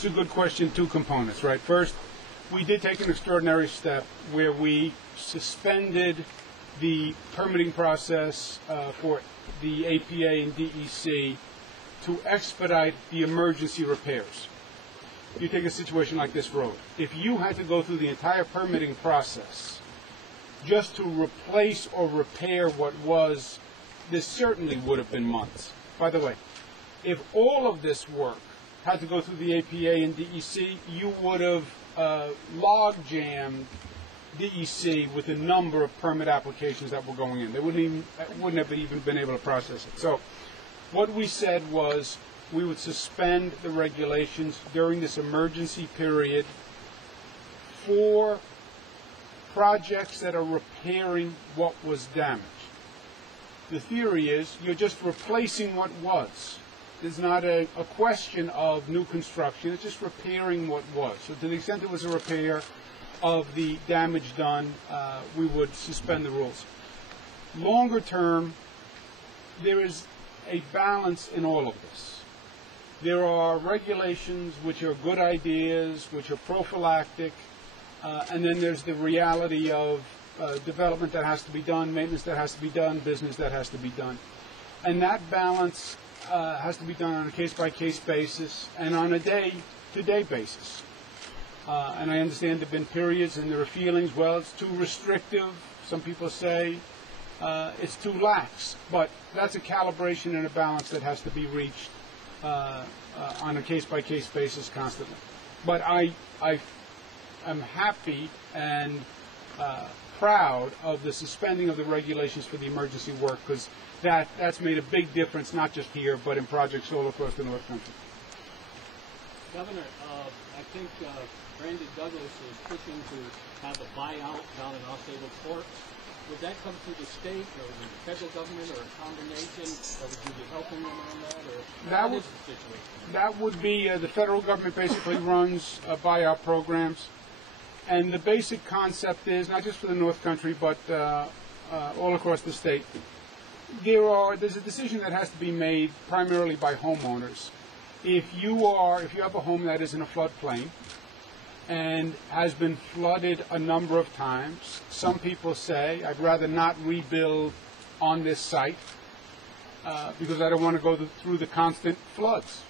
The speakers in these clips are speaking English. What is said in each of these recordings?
It's a good question, two components, right? First, we did take an extraordinary step where we suspended the permitting process for the APA and DEC to expedite the emergency repairs. You take a situation like this road. If you had to go through the entire permitting process just to replace or repair what was, this certainly would have been months. By the way, if all of this work had to go through the APA and DEC, you would have log-jammed DEC with the number of permit applications that were going in. They wouldn't have even been able to process it. So what we said was we would suspend the regulations during this emergency period for projects that are repairing what was damaged. The theory is you're just replacing what was. There's not a question of new construction. It's just repairing what was. So to the extent it was a repair of the damage done, we would suspend the rules. Longer term, there is a balance in all of this. There are regulations which are good ideas, which are prophylactic, and then there's the reality of development that has to be done, maintenance that has to be done, business that has to be done. And that balance has to be done on a case-by-case basis and on a day-to-day basis. And I understand there have been periods and there are feelings, well, it's too restrictive. Some people say it's too lax. But that's a calibration and a balance that has to be reached on a case-by-case basis constantly. But I am happy and proud of the suspending of the regulations for the emergency work, because that's made a big difference, not just here, but in projects all across the North Country. Governor, I think Brandon Douglas is pushing to have a buyout down in Osceola Court. Would that come through the state or the federal government or a combination, or would you be helping them on that? Or what is the situation? That would be the federal government basically runs buyout programs. And the basic concept is, not just for the North Country, but all across the state, there's a decision that has to be made primarily by homeowners. If you have a home that is in a floodplain and has been flooded a number of times, some people say, I'd rather not rebuild on this site because I don't want to go through the constant floods.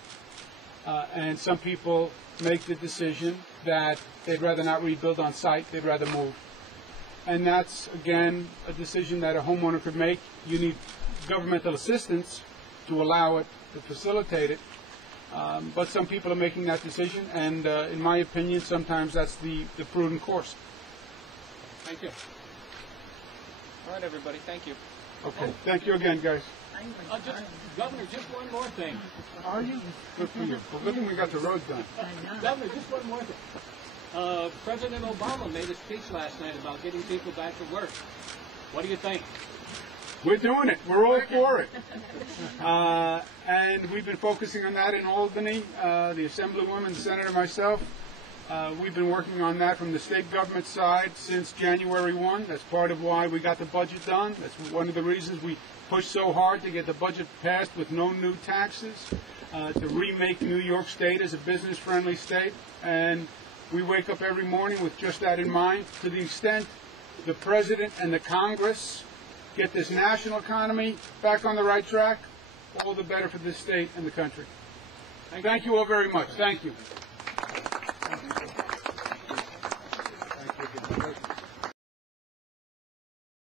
And some people make the decision that they'd rather not rebuild on site, they'd rather move. And that's, again, a decision that a homeowner could make. You need governmental assistance to allow it, to facilitate it. But some people are making that decision, and in my opinion, sometimes that's the prudent course. Thank you. All right, everybody, thank you. Okay, thank you again, guys. Governor, just one more thing. Are you? Good for you. Well, good thing we got the road done. Governor, just one more thing. President Obama made a speech last night about getting people back to work. What do you think? We're doing it. We're all for it. And we've been focusing on that in Albany, the Assemblywoman, the Senator, myself. We've been working on that from the state government side since January 1. That's part of why we got the budget done. That's one of the reasons we pushed so hard to get the budget passed with no new taxes, to remake New York State as a business-friendly state. And we wake up every morning with just that in mind. To the extent the President and the Congress get this national economy back on the right track, all the better for this state and the country. Thank you all very much. Thank you.